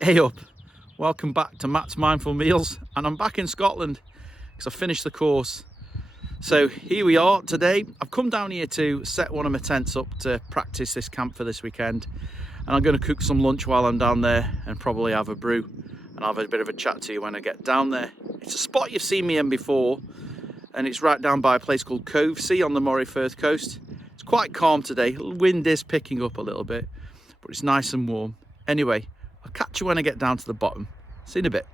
Hey up, welcome back to Matt's Mindful Meals, and I'm back in Scotland because I finished the course. So here we are today. I've come down here to set one of my tents up to practice this camp for this weekend, and I'm going to cook some lunch while I'm down there and probably have a brew and I'll have a bit of a chat to you when I get down there. It's a spot you've seen me in before, and it's right down by a place called Covesea on the Moray Firth coast. It's quite calm today. The wind is picking up a little bit, but it's nice and warm. Anyway, I'll catch you when I get down to the bottom. See you in a bit.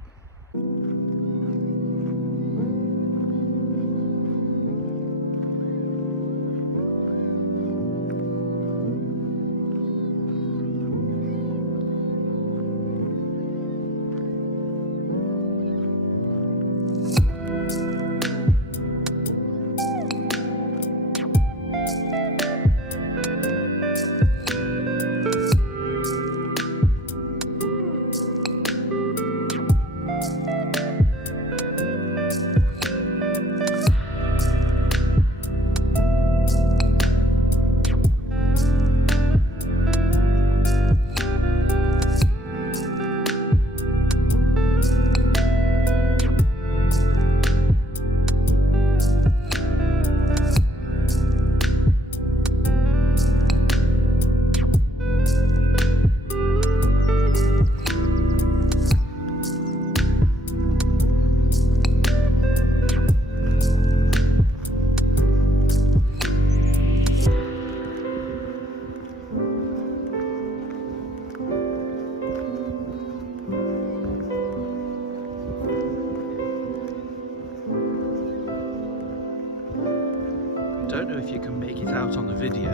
I don't know if you can make it out on the video,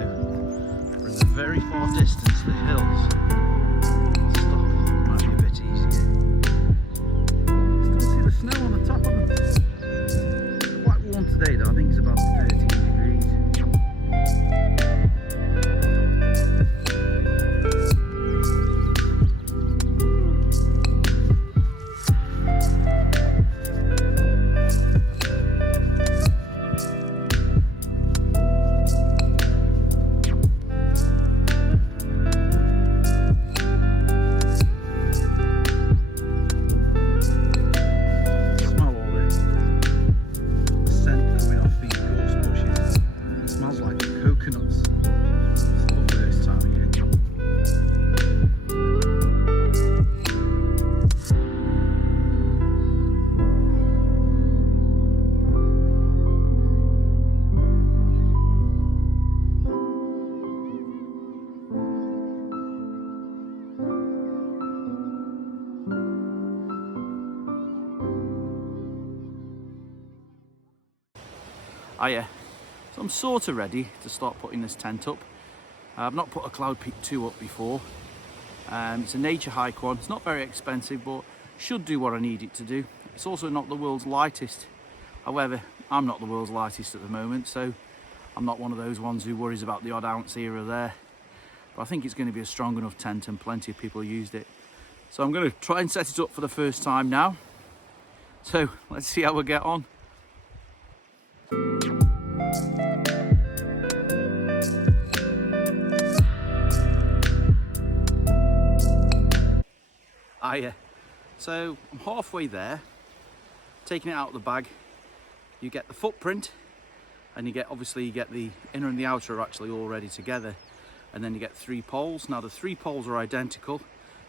but in the very far distance, the hills. Stop, might be a bit easier. Still see the snow on the top of them. It's quite warm today though, I think it's about 13 degrees. Hiya. So I'm sort of ready to start putting this tent up. I've not put a Cloud Peak 2 up before. It's a Naturehike one. It's not very expensive, but should do what I need it to do. It's also not the world's lightest. However, I'm not the world's lightest at the moment, so I'm not one of those ones who worries about the odd ounce here or there. But I think it's going to be a strong enough tent and plenty of people used it. So I'm going to try and set it up for the first time now. So let's see how we get on. Hiya. So I'm halfway there, taking it out of the bag. You get the footprint, and you get the inner and the outer are actually all ready together, and then you get 3 poles. Now the 3 poles are identical,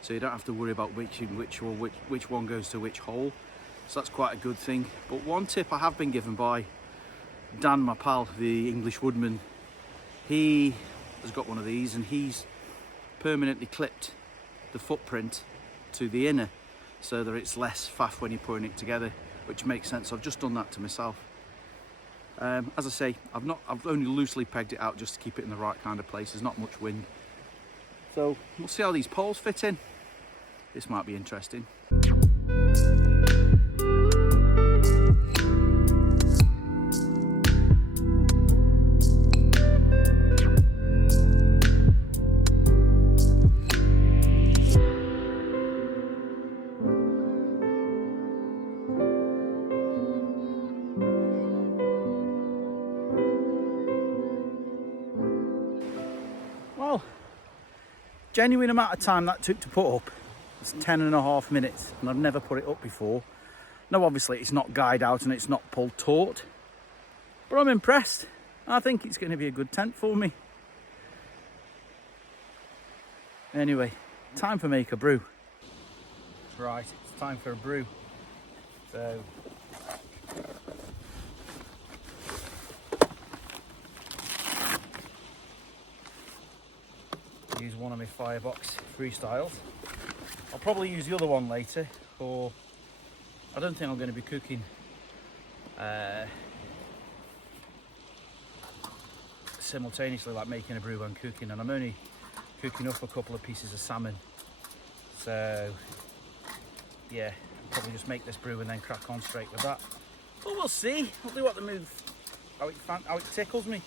so you don't have to worry about which one goes to which hole. So that's quite a good thing. But one tip I have been given by Dan, my pal, the English woodman, he has got one of these and he's permanently clipped the footprint to the inner so that it's less faff when you're putting it together, which makes sense. I've just done that to myself. As I say, I've only loosely pegged it out just to keep it in the right kind of place. There's not much wind, so we'll see how these poles fit in. This might be interesting. Well, genuine amount of time that took to put up. It's 10.5 minutes, and I've never put it up before. Now, obviously, it's not guyed out and it's not pulled taut, but I'm impressed. I think it's going to be a good tent for me. Anyway, time for make a brew. Right, it's time for a brew. So, use one of my Firebox Freestyles. I'll probably use the other one later, or I don't think I'm going to be cooking simultaneously, like making a brew and cooking, and I'm only cooking up a couple of pieces of salmon. So yeah, I'll probably just make this brew and then crack on straight with that. But we'll see. I'll do what the move, how it tickles me.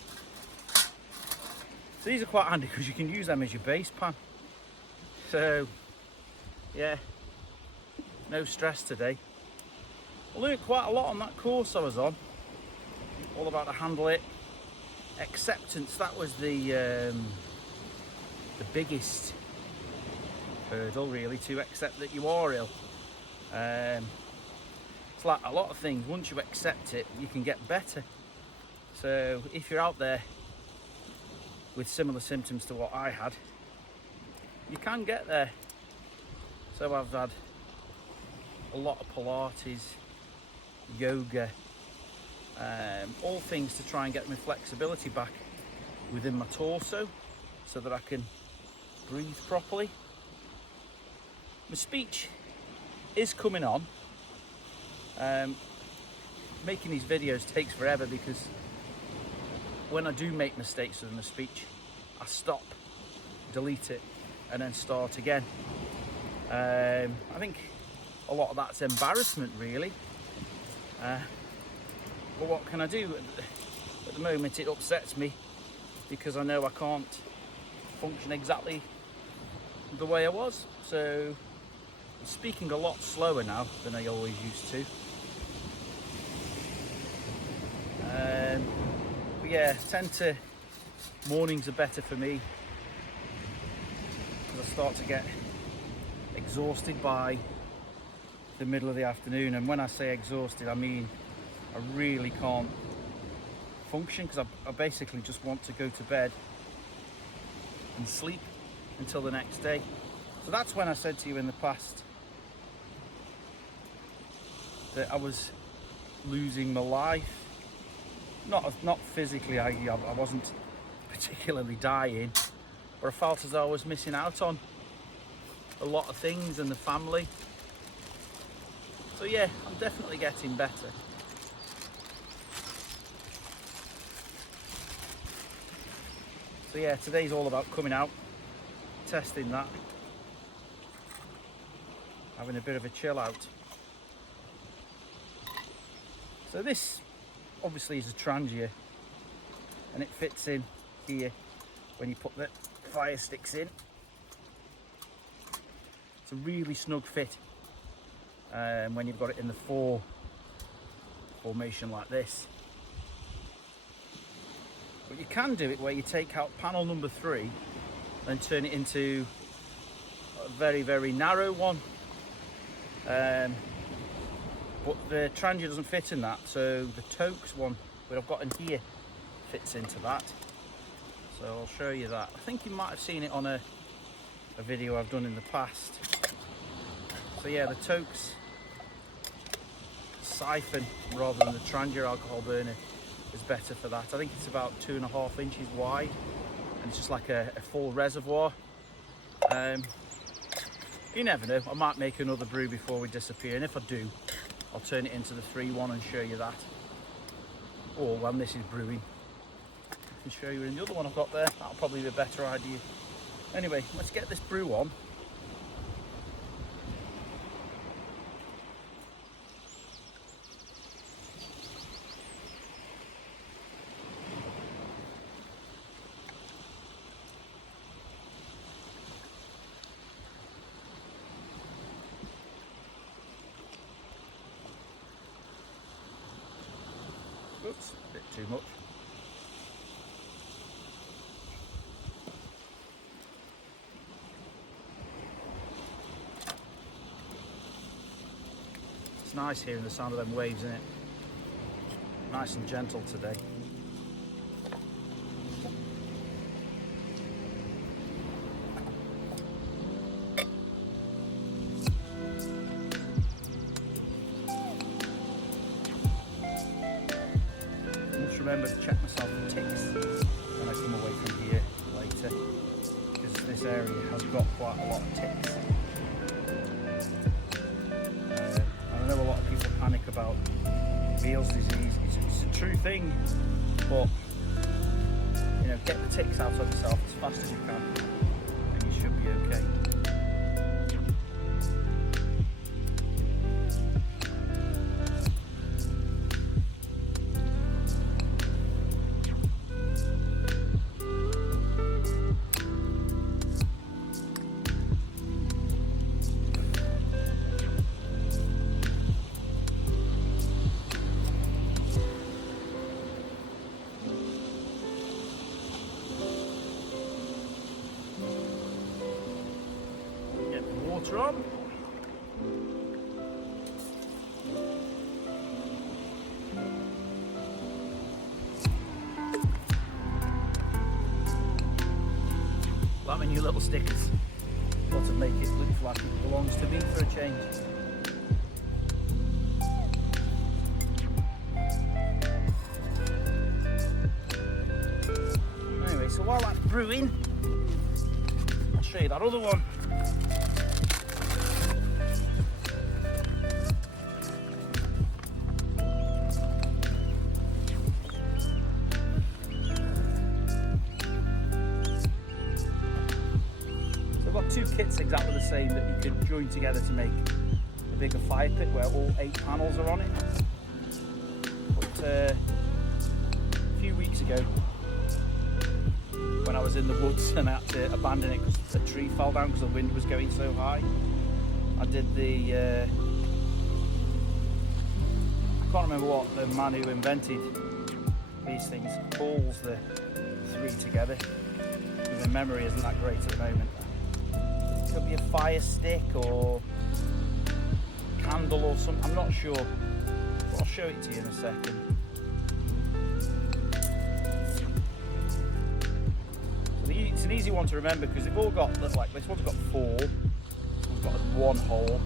So these are quite handy because you can use them as your base pan. So yeah, no stress today. I learned quite a lot on that course I was on, all about how to handle it. Acceptance, that was the biggest hurdle really, to accept that you are ill. It's like a lot of things, once you accept it, you can get better. So if you're out there with similar symptoms to what I had, you can get there. So I've had a lot of Pilates, yoga, all things to try and get my flexibility back within my torso so that I can breathe properly. My speech is coming on. Making these videos takes forever because when I do make mistakes with my speech, I stop, delete it, and then start again. I think a lot of that's embarrassment really. But what can I do? At the moment it upsets me because I know I can't function exactly the way I was. So I'm speaking a lot slower now than I always used to. But yeah, mornings are better for me because I start to get exhausted by the middle of the afternoon. And when I say exhausted, I mean I really can't function because I basically just want to go to bed and sleep until the next day. So that's when I said to you in the past that I was losing my life. Not physically, I wasn't particularly dying, but I felt as though I was missing out on a lot of things and the family. So yeah, I'm definitely getting better. So yeah, today's all about coming out, testing that, having a bit of a chill out. So this obviously is a Trangia and it fits in here when you put the fire sticks in. It's a really snug fit when you've got it in the 4 formation like this. But you can do it where you take out panel number 3 and turn it into a very, very narrow one. But the Trangia doesn't fit in that, so the Tokes one that I've got in here fits into that. So I'll show you that. I think you might have seen it on a video I've done in the past. So yeah, the Tokes siphon rather than the Trangia alcohol burner is better for that. I think it's about 2.5 inches wide and it's just like a full reservoir. You never know, I might make another brew before we disappear, and if I do, I'll turn it into the 3-1 and show you that. Or when this is brewing, I can show you in the other one I've got there. That'll probably be a better idea. Anyway, let's get this brew on. Oops, a bit too much. It's nice hearing the sound of them waves, isn't it? Nice and gentle today. I must remember to check myself for ticks when I come away from here later, because this area has got quite a lot of ticks. I know a lot of people panic about Beale's disease. It's a true thing, but you know, get the ticks out of yourself as fast as you can, and you should be okay. Water on. Like my new little stickers. Got to make it look like it belongs to me for a change. Anyway, so while that's brewing, I'll show you that other one. Two kits exactly the same that you could join together to make a bigger fire pit where all 8 panels are on it. But a few weeks ago, when I was in the woods and I had to abandon it because a tree fell down because the wind was going so high, I did the I can't remember what the man who invented these things calls the 3 together, because my memory isn't that great at the moment. Could be a fire stick or candle or something, I'm not sure, but I'll show it to you in a second. So it's an easy one to remember because they've all got, like this one's got 4, this one's got 1 hole,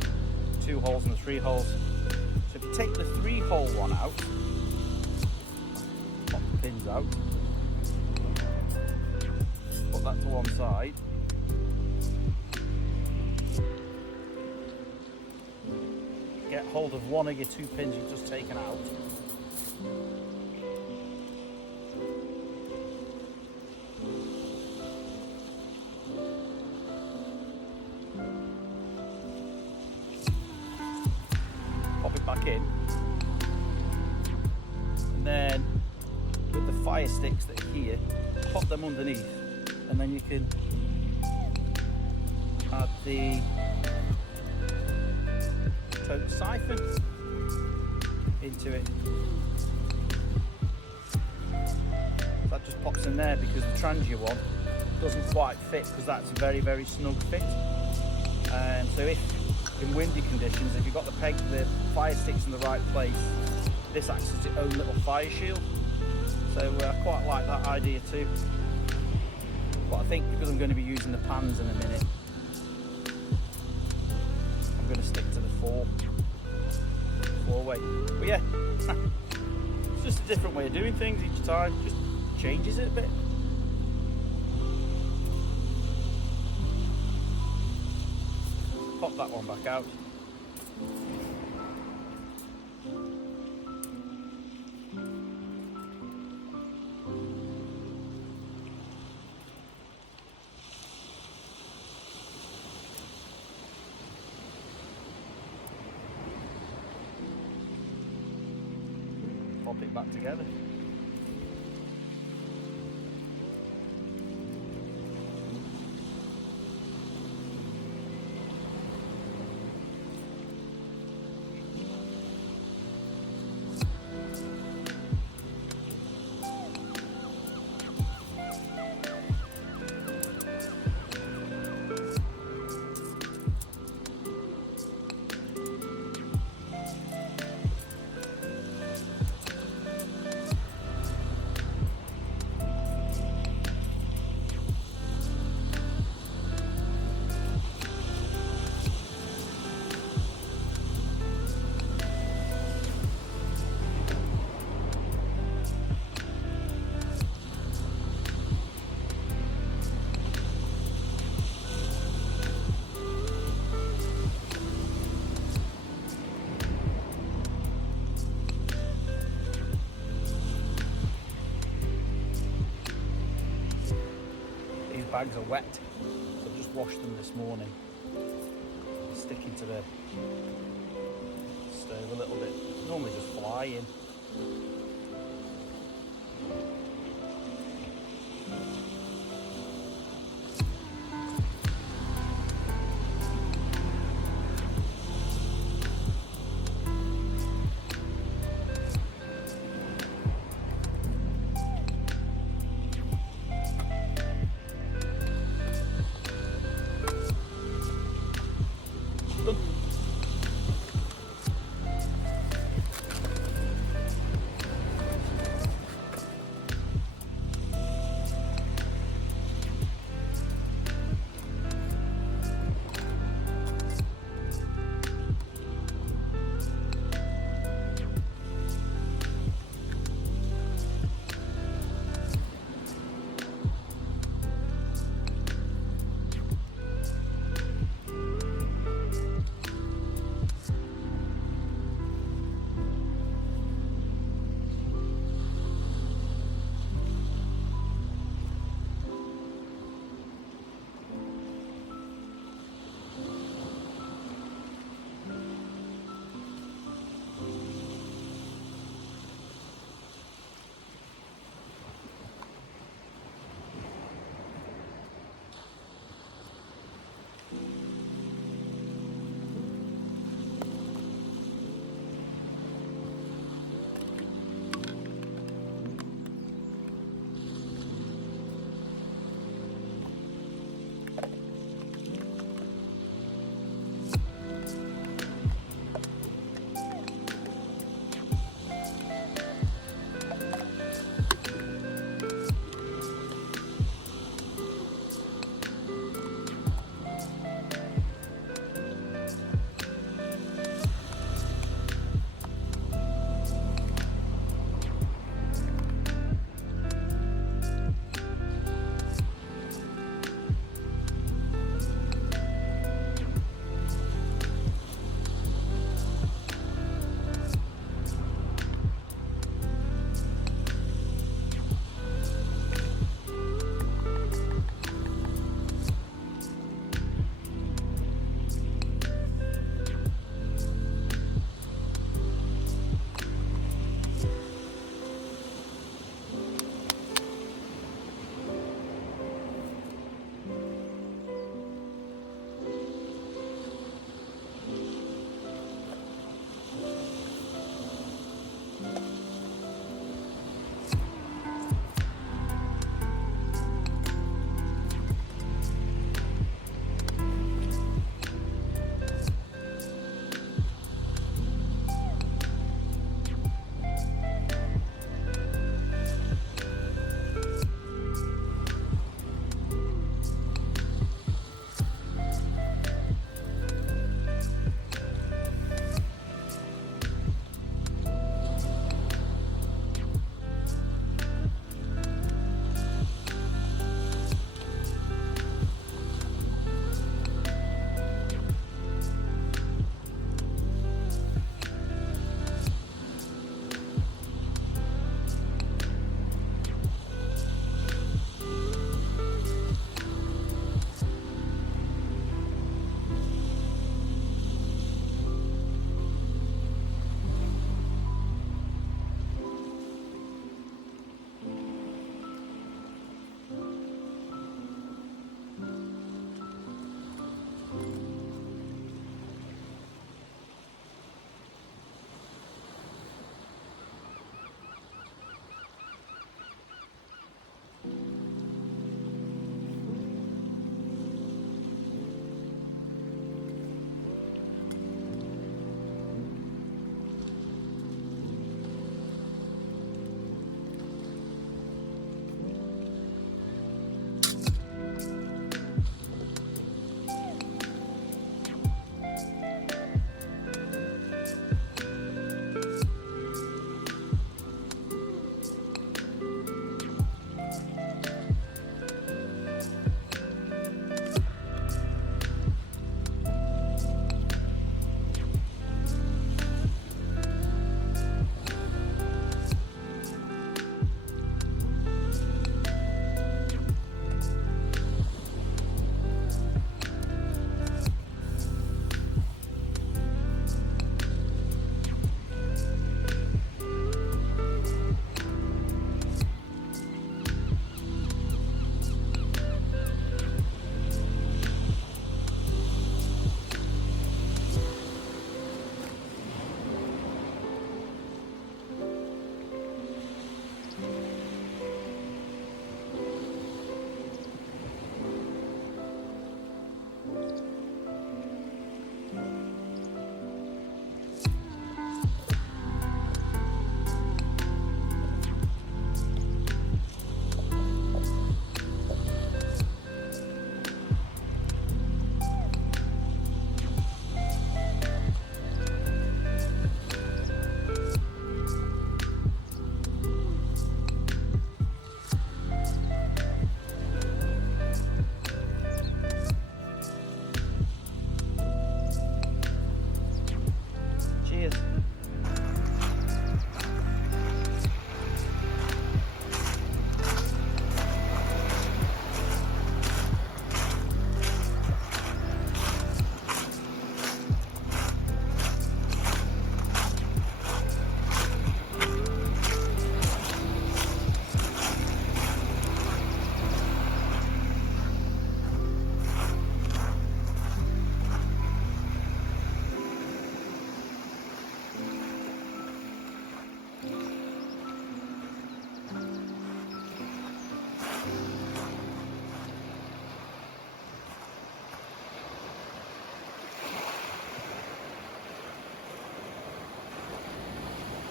2 holes and 3 holes. So if you take the 3 hole one out, pop the pins out, put that to one side, get hold of one of your 2 pins you've just taken out. Pop it back in. And then with the fire sticks that are here, pop them underneath. And then you can add the siphon into it. That just pops in there because the Trangia one doesn't quite fit, because that's a very, very snug fit. So if in windy conditions, if you've got the fire sticks in the right place, this acts as its own little fire shield. So I quite like that idea too. But I think because I'm going to be using the pans in a minute, I'm going to stick to the 4 way. But yeah, it's just a different way of doing things each time, just changes it a bit. Pop that one back out. Pop it back together. bags are wet, so I've just washed them this morning. They're sticking to the stove a little bit. Normally just fly in.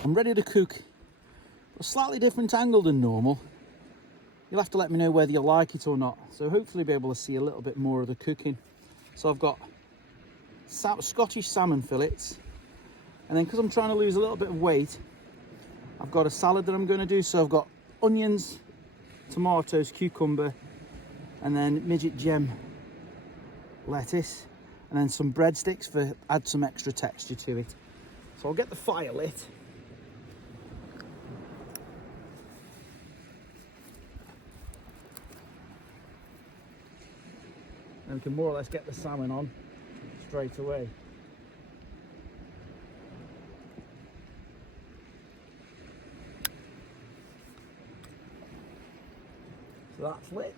I'm ready to cook a slightly different angle than normal. You'll have to let me know whether you like it or not. So hopefully be able to see a little bit more of the cooking. So I've got Scottish salmon fillets. And then because I'm trying to lose a little bit of weight, I've got a salad that I'm going to do. So I've got onions, tomatoes, cucumber, and then midget gem lettuce. And then some breadsticks for add some extra texture to it. So I'll get the fire lit. And we can more or less get the salmon on straight away. So that's lit.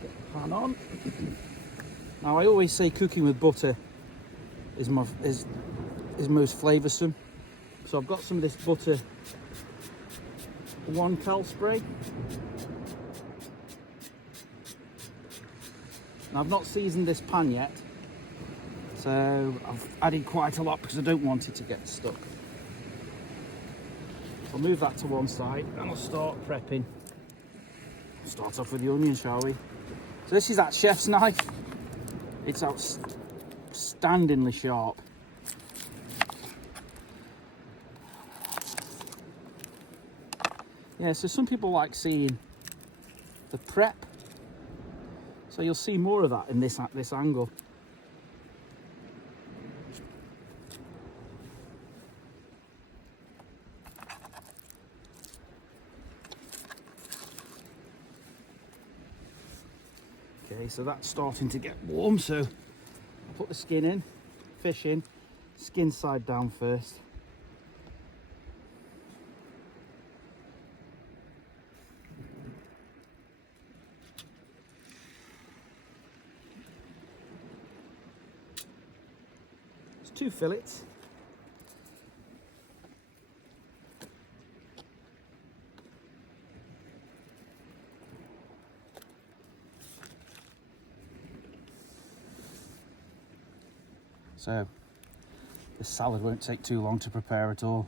Get the pan on. Now I always say cooking with butter is most flavoursome. So I've got some of this butter 1 cal spray. Now I've not seasoned this pan yet, so I've added quite a lot because I don't want it to get stuck. So I'll move that to one side and I'll start prepping. Start off with the onion, shall we? So this is that chef's knife. It's outstandingly sharp. Yeah, so some people like seeing the prep. So you'll see more of that in this angle. Okay, so that's starting to get warm, so I'll put the skin in, fish in, skin side down first. It's 2 fillets. So, this salad won't take too long to prepare at all.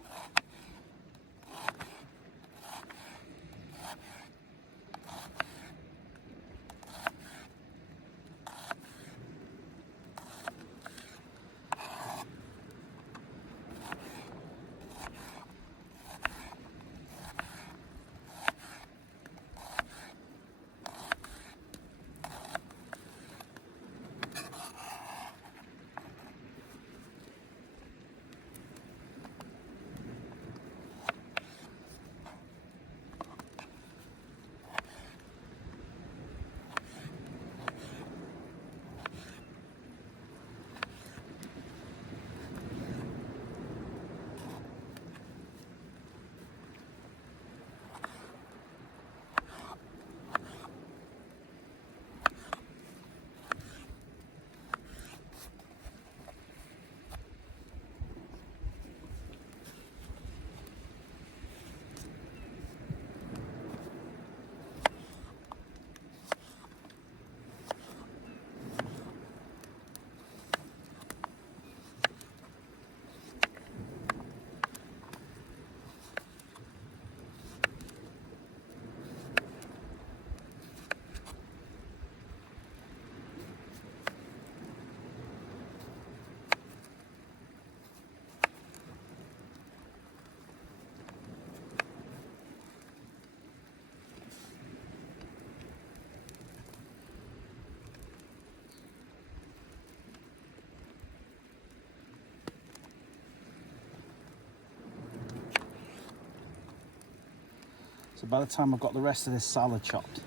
So by the time I've got the rest of this salad chopped,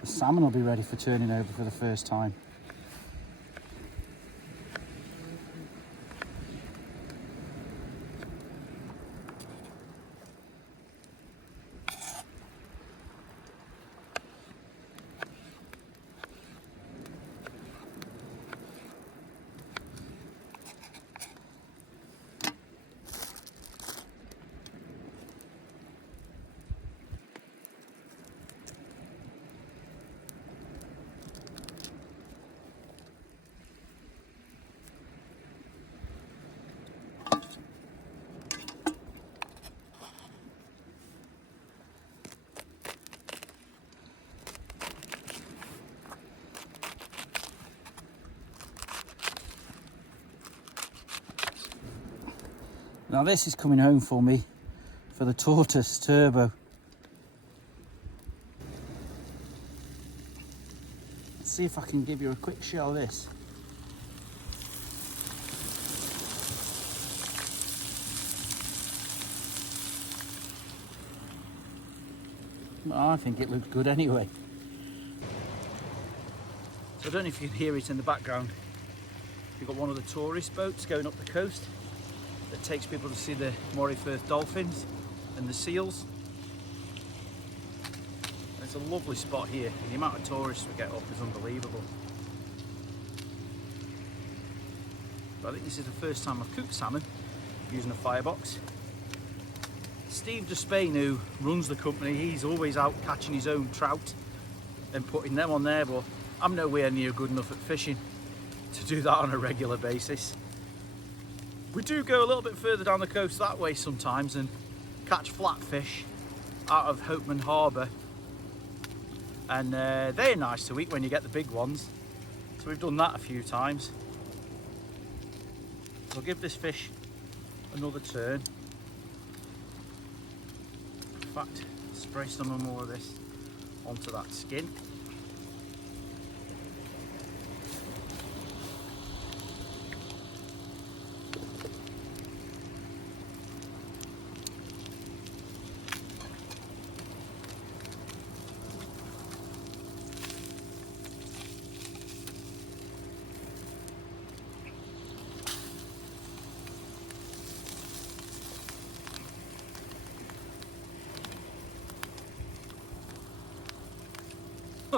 the salmon will be ready for turning over for the first time. Now this is coming home for me for the Tortoise Turbo. Let's see if I can give you a quick show of this. Well, I think it looks good anyway. So I don't know if you can hear it in the background. We've got one of the tourist boats going up the coast that takes people to see the Moray Firth dolphins and the seals. It's a lovely spot here, and the amount of tourists we get up is unbelievable. But I think this is the first time I've cooked salmon using a firebox. Steve Despain, who runs the company, he's always out catching his own trout and putting them on there, but I'm nowhere near good enough at fishing to do that on a regular basis. We do go a little bit further down the coast that way sometimes and catch flatfish out of Hopeman Harbour, and they're nice to eat when you get the big ones, so we've done that a few times. So I'll give this fish another turn. In fact, spray some more of this onto that skin.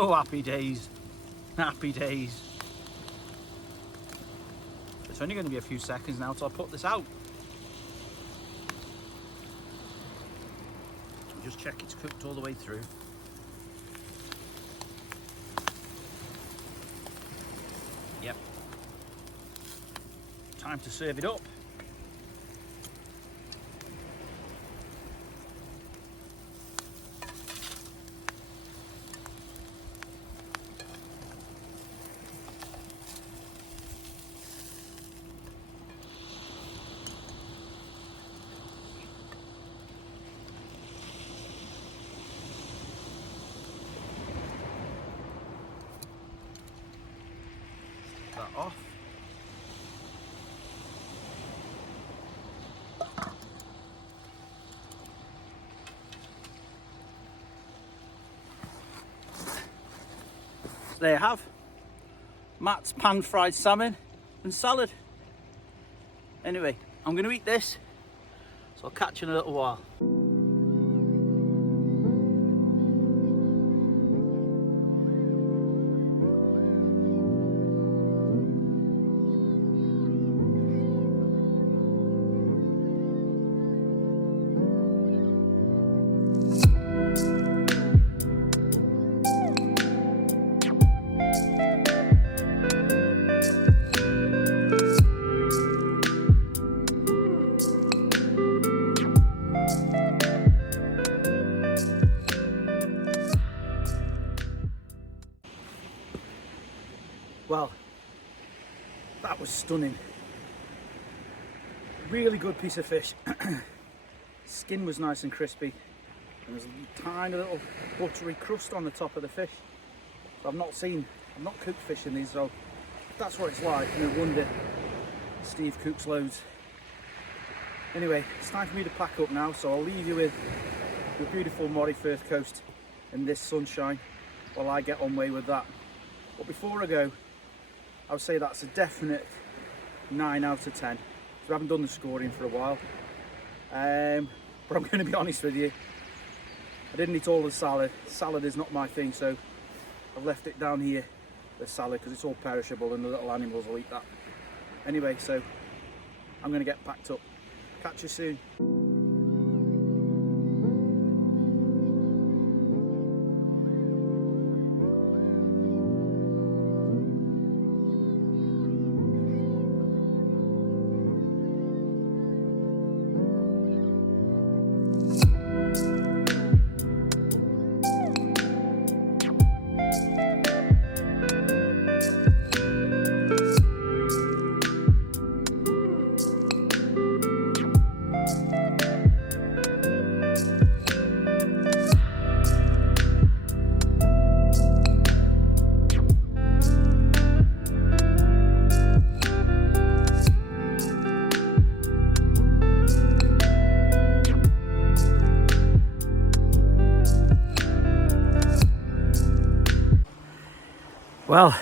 Oh, happy days, happy days. It's only going to be a few seconds now till I put this out. Just check it's cooked all the way through. Yep. Time to serve it up. That off. So there you have Matt's pan-fried salmon and salad. Anyway, I'm going to eat this, so I'll catch you in a little while. Well, that was stunning. Really good piece of fish. Skin was nice and crispy, and there's a tiny little buttery crust on the top of the fish. I've not cooked fish in these, so that's what it's like. No wonder Steve cooks loads. Anyway, it's time for me to pack up now, so I'll leave you with the beautiful Moray Firth coast and this sunshine while I get on way with that. But before I go, I would say that's a definite 9 out of 10. So I haven't done the scoring for a while. But I'm going to be honest with you, I didn't eat all the salad. Salad is not my thing, so I've left it down here, the salad, because it's all perishable and the little animals will eat that. Anyway, so I'm going to get packed up. Catch you soon. Well,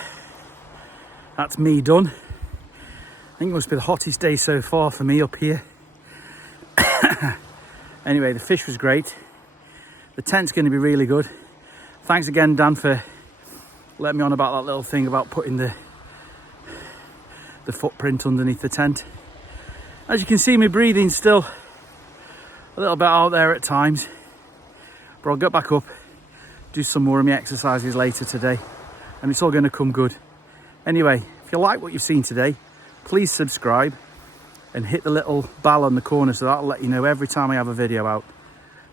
that's me done. I think it must be the hottest day so far for me up here. Anyway, the fish was great. The tent's going to be really good. Thanks again, Dan, for letting me on about that little thing about putting the footprint underneath the tent. As you can see, my breathing's still a little bit out there at times, but I'll get back up, do some more of my exercises later today, and it's all going to come good. Anyway, if you like what you've seen today, please subscribe and hit the little bell on the corner so that'll let you know every time I have a video out.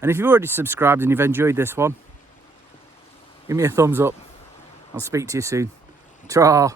And if you've already subscribed and you've enjoyed this one, give me a thumbs up. I'll speak to you soon. Ta-ra.